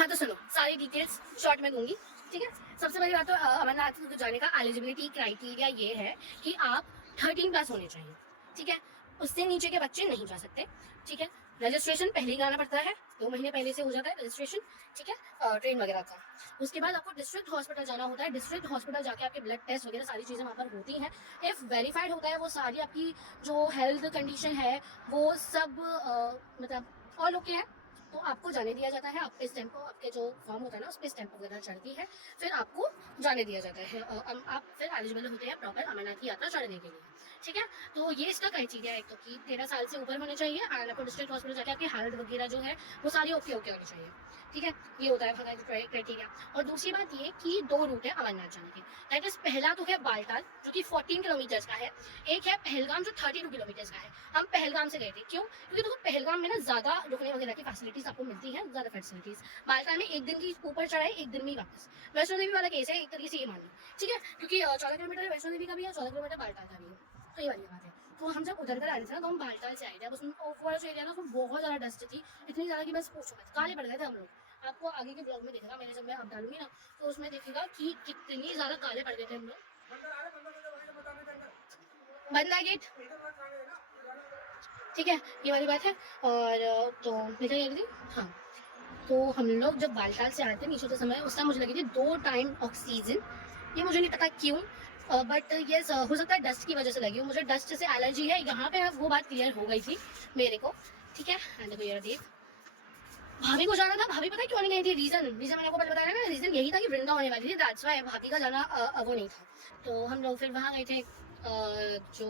हाँ तो सुनो, सारी डिटेल्स शॉर्ट में दूंगी। ठीक है, सबसे पहली बात तो अमरनाथ को जाने का एलिजिबिलिटी क्राइटेरिया ये है कि आप 13+ होने चाहिए। ठीक है, उससे नीचे के बच्चे नहीं जा सकते। ठीक है, रजिस्ट्रेशन पहले ही कराना पड़ता है, 2 महीने पहले से हो जाता है रजिस्ट्रेशन। ठीक है, ट्रेन वगैरह का। उसके बाद आपको डिस्ट्रिक्ट हॉस्पिटल जाना होता है। डिस्ट्रिक्ट हॉस्पिटल जाके आपके ब्लड टेस्ट वगैरह सारी चीज़ें वहाँ पर होती हैं। इफ़ वेरीफाइड होता है वो सारी आपकी जो हेल्थ कंडीशन है वो सब मतलब ऑल ओके है, तो आपको जाने दिया जाता है। आप इस स्टैम्प को, आपके जो फॉर्म होता है ना उस पर स्टैम्प वगैरह चढ़ती है, फिर आपको जाने दिया जाता है। आप फिर एलिजिबल होते हैं प्रॉपर अमरनाथ की यात्रा चढ़ने के लिए। ठीक है, तो ये इसका क्राइटेरिया है एक तो कि 13 साल से ऊपर होने चाहिए और आपको डिस्ट्रिक्ट हॉस्पिटल जाके आपकी हेल्थ वगैरह जो है वो सारी ओके ओके होनी चाहिए। ठीक है, ये होता है वहाँ का क्राइटेरिया। और दूसरी बात ये कि 2 रूट है अमरनाथ जाने के। दैट इज, पहला तो है बालटाल जो कि 14 किलोमीटर्स का है। एक है पहलगाम जो 32 किलोमीटर्स का है। हम पहलगाम से गए थे, क्यों? क्योंकि देखो पहलगाम में ना ज़्यादा रुकने वगैरह की फैसिलिटीज़ आपको मिलती हैं, ज़्यादा फैसिलिटीज़। बालटाल में 1 दिन की ऊपर चढ़ाई, 1 दिन में ही वापस। वैष्णो देवी वाला केस है एक तरीके से, ये मान लो। ठीक है, क्योंकि 14 किलोमीटर वैष्णो देवी का भी है, 14 किलोमीटर बालटाल का भी है, तो ये वाली बात है। तो हम जब उधर कर आ रहे थे ना तो हम बालटाल से आए थे। अब उसमें वाला जो एरिया ना उसमें बहुत ज़्यादा डस्ट थी, इतनी ज़्यादा कि बस पूछो मत, काले पड़ गए थे हम लोग। आपको आगे के ब्लॉग में दिखेगा, मैंने जब मैं अब डालूंगी ना तो उसमें दिखेगा कि कितनी ज़्यादा काले पड़ गए थे हम लोग। बंद है गेट। ठीक है, ये वाली बात है। और तो मैं क्या कह रही थी, हाँ, तो हम लोग जब बालटाल से आए थे नीचे के समय, उस टाइम मुझे लगी थी 2 टाइम ऑक्सीजन। ये मुझे नहीं पता क्यों, बट ये हो सकता है डस्ट की वजह से लगी हो। मुझे डस्ट से एलर्जी है, यहाँ पे वो बात क्लियर हो गई थी मेरे को। ठीक है, देखो ये देख, भाभी को जाना था। भाभी पता है क्यों नहीं गई थी? रीजन मैंने आपको पहले बताया ना, रीजन यही था कि वृंदा होने वाली थी, दैट्स व्हाई भाभी का जाना वो नहीं था। तो हम लोग फिर वहाँ गए थे, जो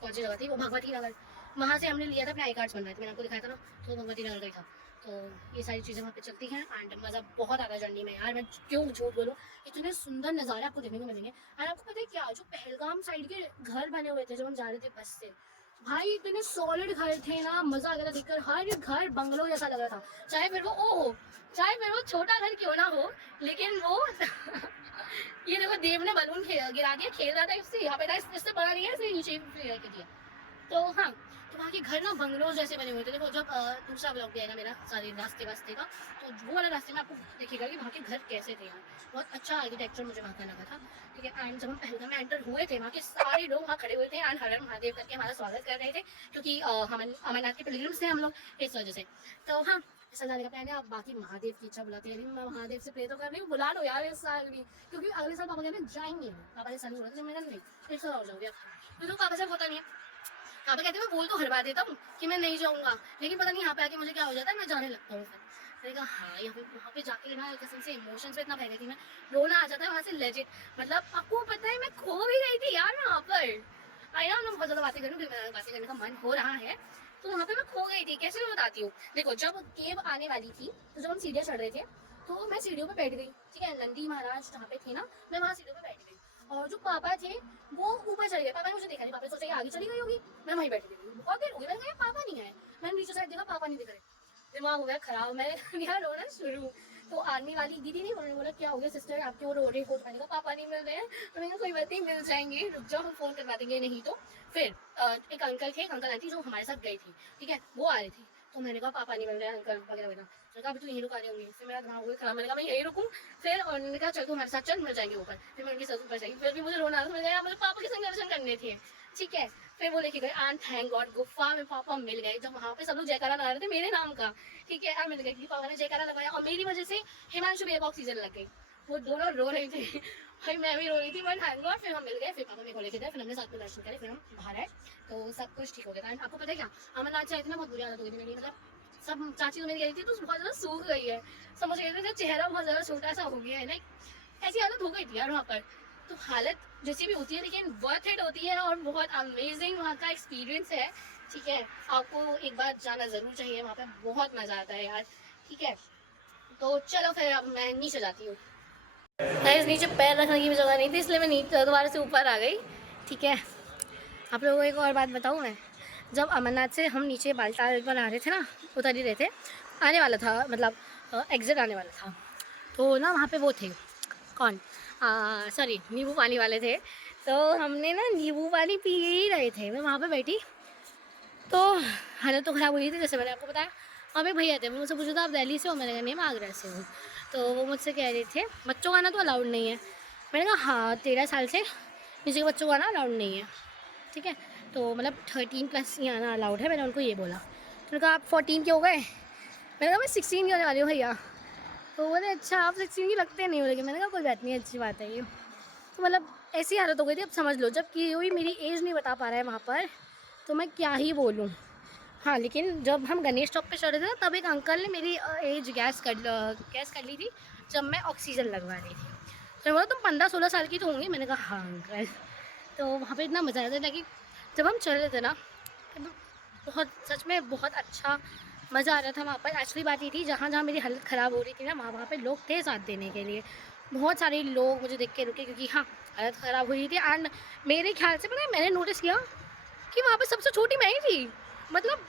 कौन सी जगह थी वो, भगवती नगर। वहाँ से हमने लिया था अपने आई कार्ड्स बनवाए थे, मैंने आपको दिखाया था ना, तो भगवती नगर गई था। तो ये सारी चीज़ें वहाँ पे चलती हैं एंड मज़ा बहुत आता है जर्नी में यार। मैं क्यों झूठ बोलूँ, इतने सुंदर नज़ारे आपको देखने को मिलेंगे। और आपको पता है क्या, जो पहलगाम साइड के घर बने हुए थे जब हम जा रहे थे बस से, भाई इतने सॉलिड घर थे ना, मजा आ गया था देखकर। हर घर बंगलो जैसा लग रहा था, चाहे फिर वो चाहे फिर वो छोटा घर क्यों ना हो, लेकिन वो ये देखो देव ने बलून गिरा दिया, खेल रहा था इससे, यहाँ पे था इससे बड़ा नहीं है, इसलिए नीचे के दिया। तो हाँ, तो वहाँ के घर ना बंगलोज जैसे बने हुए थे। देखो जब दूसरा ब्लॉग भी आएगा मेरा सारे रास्ते वास्ते का, तो वो वाला रास्ते में आपको दिखेगा कि वहाँ के घर कैसे थे यार। बहुत अच्छा आर्किटेक्चर मुझे वहाँ का लगा था। ठीक है, एंड जब हम पहलगाम में एंटर हुए थे, वहाँ के सारे लोग वहाँ खड़े हुए थे एंड हर हर महादेव करके हमारा स्वागत कर रहे थे, क्योंकि हम अमरनाथ के पिलग्रिम्स थे हम लोग, इस वजह से। तो हाँ, ऐसा जाने का प्लान है। अब बाकी महादेव की इच्छा बुलाती है, मैं महादेव से प्रे तो कर रही हूँ, बुला लो यार इस साल भी, क्योंकि अगले साल पापा कहते हैं जाएंगे। पापा ने साल बोला था, मैंने नहीं, इस साल और जाओगे आप, तो पापा से होता नहीं है। पापा कहते हैं मैं बोल तो हर बार देता हूँ कि मैं नहीं जाऊँगा, लेकिन पता नहीं यहाँ पे आके मुझे क्या हो जाता है, मैं जाने लगता हूँ। फिर मैंने कहा हाँ, यहाँ पे वहाँ पे जाके ना कसम से इमोशंस पे इतना बह गई थी मैं, रोना आ जाता है वहाँ से लेजिट। मतलब आपको पता है मैं खो भी गई थी यार वहाँ पर। आई ना, मैं बहुत ज़्यादा बातें करूँ, फिर बातें करने का मन हो रहा है। तो वहाँ पे मैं खो गई थी, कैसे मैं बताती हूँ। देखो जब केव आने वाली थी, तो जब हम सीढ़ियाँ चढ़ रहे थे, तो मैं सीढ़ियों पे बैठ गई। ठीक है, नंदी महाराज जहाँ पे थे ना, मैं वहाँ सीढ़ियों पे बैठ गई। और जो पापा थे वो ऊपर चले गए। पापा ने मुझे देखा नहीं, पापा ने सोचा ये आगे चली गई होगी, मैं वहीं बैठी थी। बहुत देर हो गई, मैंने कहा पापा नहीं आए। मैंने नीचे साइड देखा, पापा नहीं दिख रहे। दिमाग हो गया खराब, मैं यहाँ रोना शुरू। तो आर्मी वाली दीदी नहीं, उन्होंने बोला क्या हो गया सिस्टर, आप क्यों रो रहे हो? मैंने कहा पापा नहीं मिल रहे हैं। तो मैंने कहा कोई बात नहीं, मिल जाएंगे, रुक जाओ हम फोन करवा देंगे। नहीं तो फिर एक अंकल थे, एक अंकल आई थी जो हमारे साथ गई थी। ठीक है, वो आ रही थी, तो मैंने कहा पापा नहीं मिल रहे हैं अंकल वगैरह वगैरह। मैंने कहा अभी तो यहीं रुका रही होंगी। फिर मेरा दिमाग हो गया खराब, मैंने कहा मैं यहीं रुकूँ। फिर उन्होंने कहा चल तू हमारे साथ चल, मिल जाएंगे ऊपर। फिर मैं उनके साथ ऊपर जाएगी, फिर भी मुझे रोना आ रहा था। मैंने कहा मुझे पापा के संग दर्शन करने थे। ठीक है, फिर वो लेके गए एंड थैंक गॉड गुफा में पापा मिल गए। जब वहाँ पे सब लोग जयकारा लगा रहे थे मेरे नाम का, ठीक है, मिल गए क्योंकि पापा ने जयकारा लगाया और मेरी वजह से हिमांशु भैया को ऑक्सीजन लग गई। वो दोनों रो रहे थे भाई मैं भी रो रही थी, बट थैंक गॉड फिर हम मिल गए। फिर पापा मेरे को लेके गए, फिर हमने साथ में दर्शन करे, फिर हम बाहर आए, तो सब कुछ ठीक हो गया था। आपको पता है क्या, अमरनाथ से आई थी ना, बहुत बुरी हालत हो गई थी मेरी। मतलब सब चाची तो मेरी गई थी तो बहुत ज़्यादा सूख गई है, समझ गए थे, चेहरा बहुत ज़्यादा छोटा सा हो गया है ना, ऐसी हालत हो गई थी यार वहाँ पर। तो हालत जैसी भी होती है लेकिन वर्थ इट होती है और बहुत अमेजिंग वहाँ का एक्सपीरियंस है। ठीक है, आपको एक बार जाना ज़रूर चाहिए, वहाँ पे बहुत मज़ा आता है यार। ठीक है, तो चलो फिर अब मैं नीचे जाती हूँ। नीचे पैर रखने की भी जगह नहीं थी, इसलिए मैं नीचे दोबारा से ऊपर आ गई। ठीक है, आप लोगों को एक और बात बताऊँ मैं, जब अमरनाथ से हम नीचे बालताल पर आ रहे थे ना, उतर ही रहे थे, आने वाला था मतलब एग्ज़िट आने वाला था, तो ना वहाँ पे वो थे, कौन, सॉरी नींबू पानी वाले थे। तो हमने ना नींबू पानी पी ही रहे थे, मैं वहाँ पे बैठी, तो हालत तो ख़राब हुई थी जैसे मैंने आपको बताया। और एक भैया थे, वो मुझसे पूछा था आप दिल्ली से हो, मैंने कहा नहीं मैं आगरा से हूँ। तो वो मुझसे कह रहे थे बच्चों का आना तो अलाउड नहीं है। मैंने कहा हाँ 13 साल से नीचे के बच्चों का आना अलाउड नहीं है, ठीक है। तो मतलब 13+ ही आना अलाउड है, मैंने उनको ये बोला। तो उन्होंने कहा आप 14 के हो गए? मैंने कहा मैं 16 की होने वाली हूँ भैया। तो बोले अच्छा आप 16 की लगते नहीं हो, लेकिन मैंने कहा कोई बात नहीं, अच्छी बात है ये। तो मतलब ऐसी हालत हो गई थी, अब समझ लो जब कि कोई मेरी एज नहीं बता पा रहा है वहाँ पर, तो मैं क्या ही बोलूँ। हाँ लेकिन जब हम गणेश चौक पे चढ़ रहे थे तब एक अंकल ने मेरी एज गैस कर ली थी, जब मैं ऑक्सीजन लगवा रही थी। तो बोला तुम 15-16 साल की तो होंगी, मैंने कहा हाँ अंकल। तो वहाँ पे इतना मज़ा आया था, लेकिन जब हम चल रहे थे ना तब बहुत सच में बहुत अच्छा मज़ा आ रहा था वहाँ पर। एक्चुअली बात ये थी जहाँ जहाँ मेरी हालत ख़राब हो रही थी ना, वहाँ पे लोग थे साथ देने के लिए। बहुत सारे लोग मुझे देख के रुके, क्योंकि हाँ हालत ख़राब हुई थी। एंड मेरे ख्याल से पता है मैंने नोटिस किया कि वहाँ पर सबसे छोटी मैं ही थी। मतलब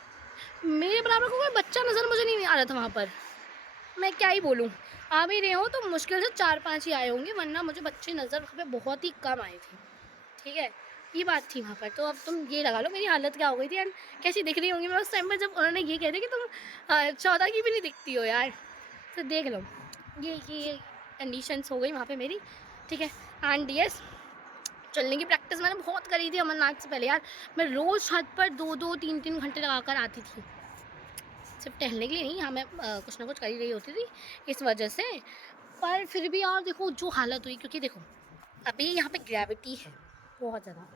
मेरे बराबर को कोई बच्चा नज़र मुझे नहीं आ रहा था वहाँ पर। मैं क्या ही बोलूँ, आ भी रहे हो तो मुश्किल से 4-5 ही आए होंगे, वरना मुझे बच्चे नज़र वहाँ पे बहुत ही कम आए थे, ठीक है। ये बात थी वहाँ पर। तो अब तुम ये लगा लो मेरी हालत क्या हो गई थी एंड कैसी दिख रही होंगी मैं उस टाइम पर, जब उन्होंने ये कह दिया कि तुम 14 की भी नहीं दिखती हो यार। तो देख लो ये कंडीशंस हो गई वहाँ पे मेरी, ठीक है। एंड यस, चलने की प्रैक्टिस मैंने बहुत करी थी अमरनाथ से पहले यार। मैं रोज़ छत पर 2-2 3-3 घंटे लगा कर आती थी, सिर्फ टहलने के लिए नहीं। हाँ मैं कुछ ना कुछ कर ही रही होती थी इस वजह से। पर फिर भी यार देखो जो हालत हुई, क्योंकि देखो अभी यहाँ पे ग्रेविटी है बहुत ज़्यादा,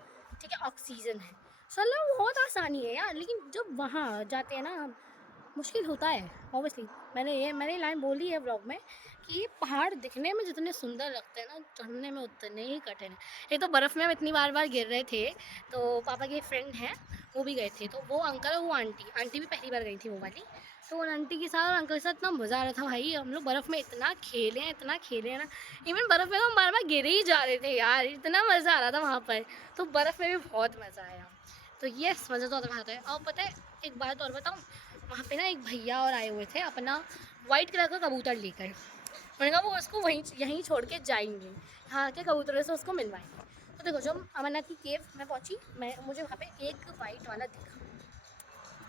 ठीक है, ऑक्सीजन है, चलो बहुत आसानी है यार। लेकिन जब वहाँ जाते हैं ना हम, मुश्किल होता है ऑब्वियसली। मैंने लाइन बोली है ब्लॉग में कि पहाड़ दिखने में जितने सुंदर लगते हैं ना, चढ़ने में उतने ही कठिन है। ये तो बर्फ़ में हम इतनी बार गिर रहे थे, तो पापा के फ्रेंड हैं वो भी गए थे, तो वो अंकल और वो आंटी भी पहली बार गई थी वो वाली। तो उन आंटी के साथ और अंकल के साथ इतना मज़ा आ रहा था भाई, हम लोग बर्फ़ में इतना खेले हैं ना। इवन बर्फ़ में तो हम बार गिरे ही जा रहे थे यार, इतना मज़ा आ रहा था वहाँ पर। तो बर्फ़ में भी बहुत मज़ा आया। तो ये मज़ा तो आता है। और पता है एक बात और बताऊँ, वहाँ पे ना एक भैया और आए हुए थे अपना वाइट कलर का कबूतर लेकर। मैंने कहा वो उसको यहीं छोड़ के जाएंगे, यहाँ के कबूतरों से उसको मिलवाएंगे। तो देखो जब अमरनाथ की केव में पहुँची मुझे वहाँ पे एक वाइट वाला दिखा,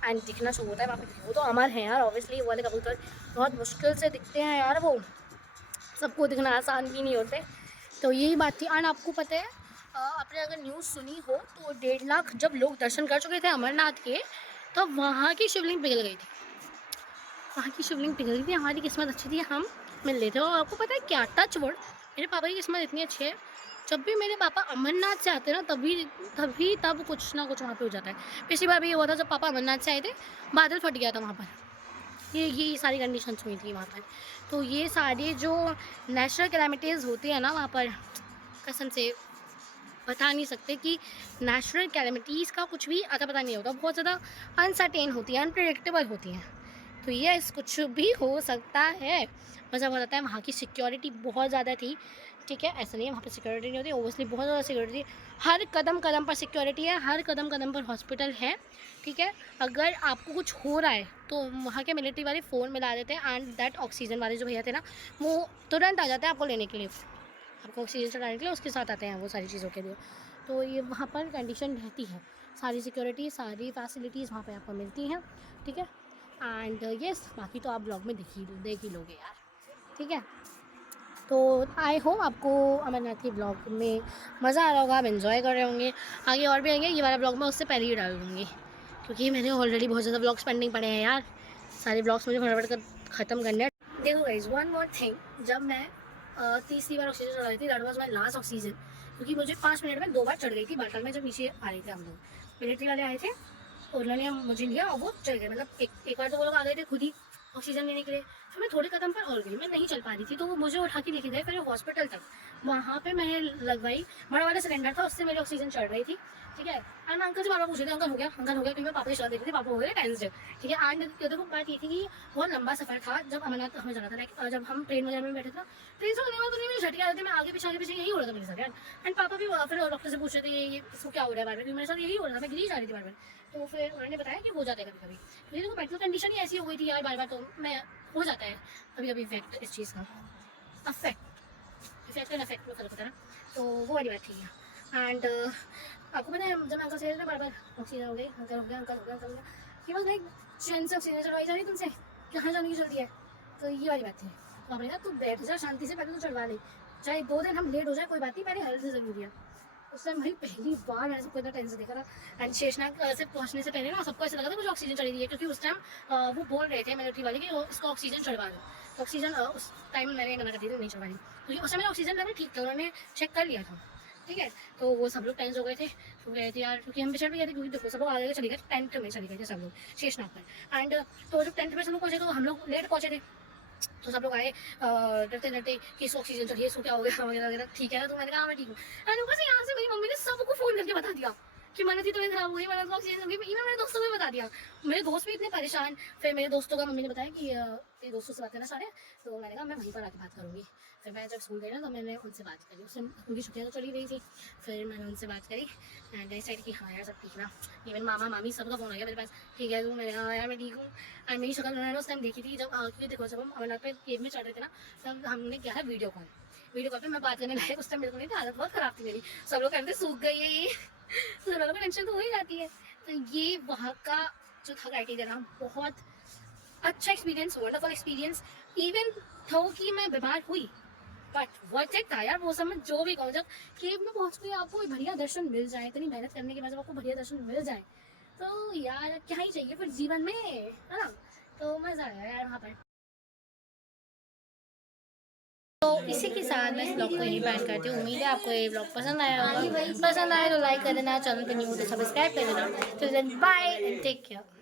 एंड दिखना शुरू होता है वहाँ पे। वो तो अमर है यार ऑब्वियसली, वो वाले कबूतर बहुत मुश्किल से दिखते हैं यार, वो सबको दिखना आसान भी नहीं होते। तो यही बात थी। एंड आपको पता है आपने अगर न्यूज़ सुनी हो तो 1.5 लाख जब लोग दर्शन कर चुके थे अमरनाथ के, तो वहाँ की शिवलिंग पिघल गई थी। वहाँ की शिवलिंग पिघल गई थी, हमारी किस्मत अच्छी थी, हम मिल रहे थे। और आपको पता है क्या, टच वर्ड, मेरे पापा की किस्मत इतनी अच्छी है, जब भी मेरे पापा अमरनाथ से आते हैं ना तब कुछ ना कुछ वहाँ पे हो जाता है। पिछली बार भी ये हुआ था जब पापा अमरनाथ से आए थे, बादल फट गया था वहाँ पर। ये सारी कंडीशंस हुई थी वहाँ पर। तो ये सारे जो नेचुरल कैलामिटीज़ होती है ना वहाँ पर, कसम से बता नहीं सकते कि नेचुरल कैलामिटीज़ का कुछ भी अता पता नहीं होता, बहुत ज़्यादा अनसर्टेन होती है, अनप्रेडिक्टेबल होती हैं। तो यस कुछ भी हो सकता है। मज़ा बहुत आता है। वहाँ की सिक्योरिटी बहुत ज़्यादा थी, ठीक है, ऐसा नहीं है वहाँ पर सिक्योरिटी नहीं होती, ओबियसली बहुत ज़्यादा सिक्योरिटी, हर कदम कदम पर सिक्योरिटी है, हर कदम कदम पर हॉस्पिटल है, ठीक है। अगर आपको कुछ हो रहा है तो वहाँ के मिलिट्री वाले फ़ोन मिला देते हैं, एंड दैट ऑक्सीजन वाले जो भैया थे ना, वो तुरंत आ जाते हैं आपको लेने के लिए, आपको ऑक्सीजन चढ़ाने के लिए उसके साथ आते हैं वो सारी चीज़ों के लिए। तो ये वहाँ पर कंडीशन रहती है, सारी सिक्योरिटी सारी फैसिलिटीज़ वहाँ पे आपको मिलती हैं, ठीक है। एंड यस बाकी तो आप ब्लॉग में देख ही लोगे यार, ठीक है। तो आई होप आपको अमरनाथ के ब्लॉग में मज़ा आ रहा होगा, आप इन्जॉय कर रहे होंगे। आगे और भी आएंगे, ये वाला ब्लॉग मैं उससे पहले ही डाल दूँगी, क्योंकि मैंने ऑलरेडी बहुत ज़्यादा ब्लॉग्स पेंडिंग पड़े हैं यार, सारे ब्लॉग्स मुझे फटाफट कर ख़त्म करने हैं। देखो गाइस वन मोर थिंग, जब मैं तीसरी बार ऑक्सीजन चढ़ रही थी, that was my last oxygen, क्योंकि मुझे 5 मिनट में 2 बार चढ़ गई थी बाटल में। जब नीचे आ रहे थे हम लोग, मिलिट्री वाले आए थे, उन्होंने मुझे लिया और वो चढ़ गए। मतलब एक बार तो वो लोग आ गए थे खुद ही ऑक्सीजन लेने के लिए, फिर मैं थोड़े कदम पर और गई, मैं नहीं चल पा रही थी, तो वो मुझे उठा के लेके गए फिर हॉस्पिटल तक। वहाँ पे मैंने लगवाई, बड़ा वाला सिलेंडर था, उससे मेरी ऑक्सीजन चढ़ रही थी, ठीक है। एंड मैं अंकल से बार पूछ रहे थे अंकल हो गया, क्योंकि मैं पापा की शर्ट देख रही थी, पापा हो गए टेंस्ड, ठीक है। एंड देखो बात ये थी कि बहुत लंबा सफर था, जब अमरनाथ हमें जाना था, लाइक जब हम ट्रेन वगैरह में बैठे थे, ट्रेन से होने मेरी झटके आ रहे थे, मैं आगे पीछे यही हो रहा था मेरे साथ। एंड पापा भी फिर डॉक्टर से पूछ रहे थे ये इसको क्या हो रहा है बार बार, क्योंकि मेरे साथ यही हो रहा था, मैं गिरी जा रही थी बार बार। तो फिर उन्होंने बताया कि हो जाता है कभी कभी, क्योंकि देखो मेडिकल कंडीशन ही ऐसी हो गई थी यार बार बार, तो मैं हो जाता है कभी कभी इफेक्ट इस चीज़ का, इफेक्ट एंड अफेक्ट में फर्क होता है ना, तो वो वाली बात थी। एंड आपको पता है जब मैं अंकल से बार बार ऑक्सीजन हो गई, अंकल हो गया, ही वाज लाइक चैन से ऑक्सीजन चढ़वाई जा रही तुमसे, कहाँ जाने की जल्दी है। तो ये वाली बात है। तो हमने कहा तू बैठ जा शांति से, पहले तो चढ़वा ले, चाहे 2 दिन हम लेट हो जाए कोई बात नहीं, पहले हेल्थ ज़रूरी है। उस टाइम भाई पहली बार मैंने सबको इतना टेंशन देखा था। एंड शेषनाग से पहुँचने से पहले ना सबको ऐसा लगा था मुझे ऑक्सीजन चढ़ी रही है, क्योंकि उस टाइम वो बोल रहे थे मिलिट्री वाले कि इसको ऑक्सीजन चढ़वा दो। तो ऑक्सीजन उस टाइम मैंने मना कर दी थी नहीं चढ़वानी, क्योंकि उस समय ऑक्सीजन लेवल ठीक था, उन्होंने चेक कर लिया था। ठीक है, तो वो सब लोग टेंस हो गए थे, तो गए थे यार, क्योंकि हम भी चढ़ भी गए थे, क्योंकि देखो सब लोग आगे चले गए, टेंट में चले गए थे सब लोग शेषनाग पर। एंड तो जब टेंट में सब लोग पहुँचे तो हम लोग लेट पहुँचे थे। तो सब लोग आए डरते डरते कि इसको ऑक्सीजन चढ़िए, इसको क्या हो गया वगैरह वगैरह, ठीक है ना। तो मैंने कहा हाँ मैं ठीक हूँ। एंड ऊपर से यहाँ से मेरी मम्मी ने सबको फ़ोन करके बता दिया कि मैंने थी तबीयत खराब हो गई, मैंने तो ऑक्सीजन होगी। इवन मेरे दोस्तों को भी बता दिया, मेरे दोस्त भी इतने परेशान। फिर मेरे दोस्तों का मम्मी ने बताया कि तेरे दोस्तों से बात करना सारे। तो मैंने कहा मैं वहीं पर आके बात करूँगी। फिर मैं जब स्कूल गई ना तो मैंने उनसे बात करी, उससे उनकी छुट्टियाँ तो चली गई थी। फिर मैंने उनसे बात करी एंड आई सेड कि हाँ यार सब ठीक ना। इवन मामा मामी सबका फ़ोन आ गया मेरे पास, ठीक है तू, मैंने कहा हाँ यार मैं ठीक हूँ। एंड मेरी शक्ल उन्होंने उस टाइम देखी थी जब क्योंकि देखो जब हम अमरनाथ पे केव में चढ़ रहे थे ना, तब हमने किया है वीडियो कॉल। वीडियो कॉल पे मैं बात करने लायक उस टाइम मेरे को नहीं थी, हालत बहुत ख़राब थी मेरी। सब लोग कहते सूख गई है ये तो लोगों को टेंशन तो हो ही जाती है। तो ये वहाँ का जो था क्राइटेरिया ना, बहुत अच्छा एक्सपीरियंस, वंडरफुल एक्सपीरियंस। इवन थो कि मैं बीमार हुई बट वर्थ इट था यार वो सब। मैं जो भी कहूँ, जब केव में पहुँच के आपको बढ़िया दर्शन मिल जाए, इतनी मेहनत करने के बाद जब आपको बढ़िया दर्शन मिल जाए, तो यार क्या ही चाहिए फिर जीवन में, है ना। तो मज़ा आया यार वहाँ पर। तो इसी के साथ मैं इस ब्लॉग को यहीं बैंड करती हूँ। उम्मीद है आपको ये ब्लॉग पसंद आया होगा। पसंद आए तो लाइक कर देना, चैनल पे न्यू हो तो सब्सक्राइब कर देना। तो then bye and take care.